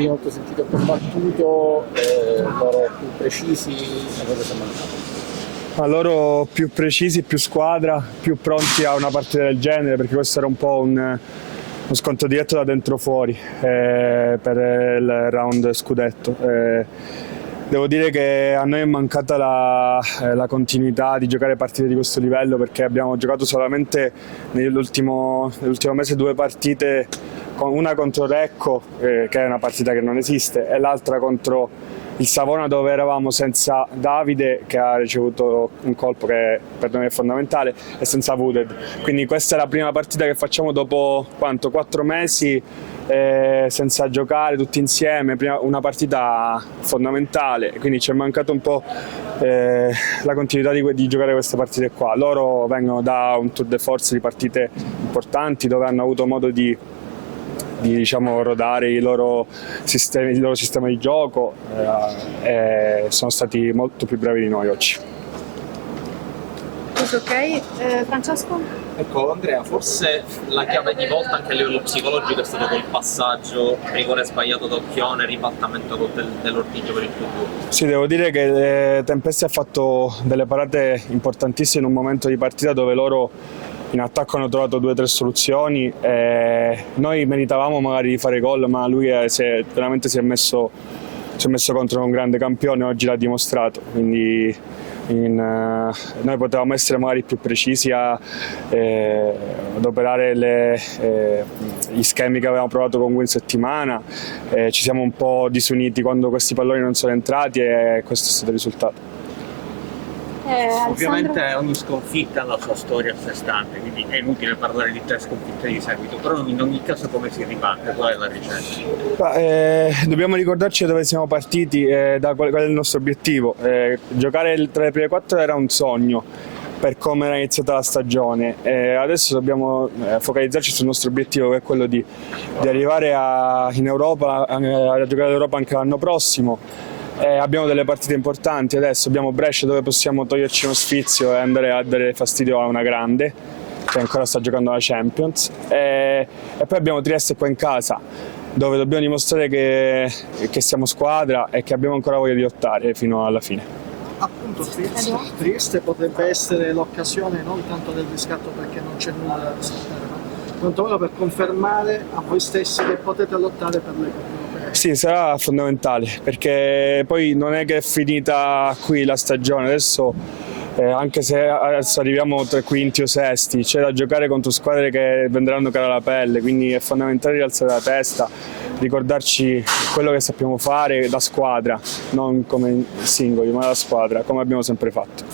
prima volta sentito combattuto, loro più precisi, a cosa si è mancato? A loro più precisi, più squadra, più pronti a una partita del genere, perché questo era un po' uno scontro diretto da dentro fuori per il round scudetto. Devo dire che a noi è mancata la continuità di giocare partite di questo livello, perché abbiamo giocato solamente nell'ultimo mese 2 partite, una contro Recco, che è una partita che non esiste, e l'altra contro il Savona, dove eravamo senza Davide, che ha ricevuto un colpo che per noi è fondamentale, e senza Wooded. Quindi questa è la prima partita che facciamo dopo 4 mesi senza giocare tutti insieme, una partita fondamentale, quindi ci è mancato un po' la continuità di giocare queste partite qua. Loro vengono da un tour de force di partite importanti, dove hanno avuto modo di diciamo, rodare il loro sistema di gioco, e sono stati molto più bravi di noi oggi. Ok, Francesco? Ecco Andrea, forse la chiave di volta anche a livello psicologico è stato quel passaggio, rigore sbagliato da Occhione, ribaltamento dell'Ortigia per il Club. Sì, devo dire che Tempesti ha fatto delle parate importantissime in un momento di partita dove loro in attacco hanno trovato 2 o 3 soluzioni, e noi meritavamo magari di fare gol, ma lui veramente si è messo contro un grande campione, oggi l'ha dimostrato, quindi noi potevamo essere magari più precisi ad operare gli schemi che avevamo provato con Win settimana, ci siamo un po' disuniti quando questi palloni non sono entrati, e questo è stato il risultato. Ovviamente ogni sconfitta ha la sua storia a sé stante, quindi è inutile parlare di 3 sconfitte di seguito, però in ogni caso come si riparte, qual è la ricetta? Dobbiamo ricordarci da dove siamo partiti, qual è il nostro obiettivo. Giocare tra le prime 4 era un sogno per come era iniziata la stagione, adesso dobbiamo focalizzarci sul nostro obiettivo, che è quello di arrivare in Europa, a giocare l'Europa anche l'anno prossimo. Abbiamo delle partite importanti adesso, abbiamo Brescia dove possiamo toglierci uno sfizio e andare a dare fastidio a una grande che ancora sta giocando la Champions, e poi abbiamo Trieste qua in casa dove dobbiamo dimostrare che siamo squadra e che abbiamo ancora voglia di lottare fino alla fine. Appunto Trieste potrebbe essere l'occasione non tanto del riscatto, perché non c'è nulla da riscattare, ma quantomeno per confermare a voi stessi che potete lottare per le cose. Sì, sarà fondamentale, perché poi non è che è finita qui la stagione, adesso anche se adesso arriviamo 3/5 o sesti, c'è da giocare contro squadre che venderanno cara la pelle, quindi è fondamentale rialzare la testa, ricordarci quello che sappiamo fare da squadra, non come singoli, ma da squadra, come abbiamo sempre fatto.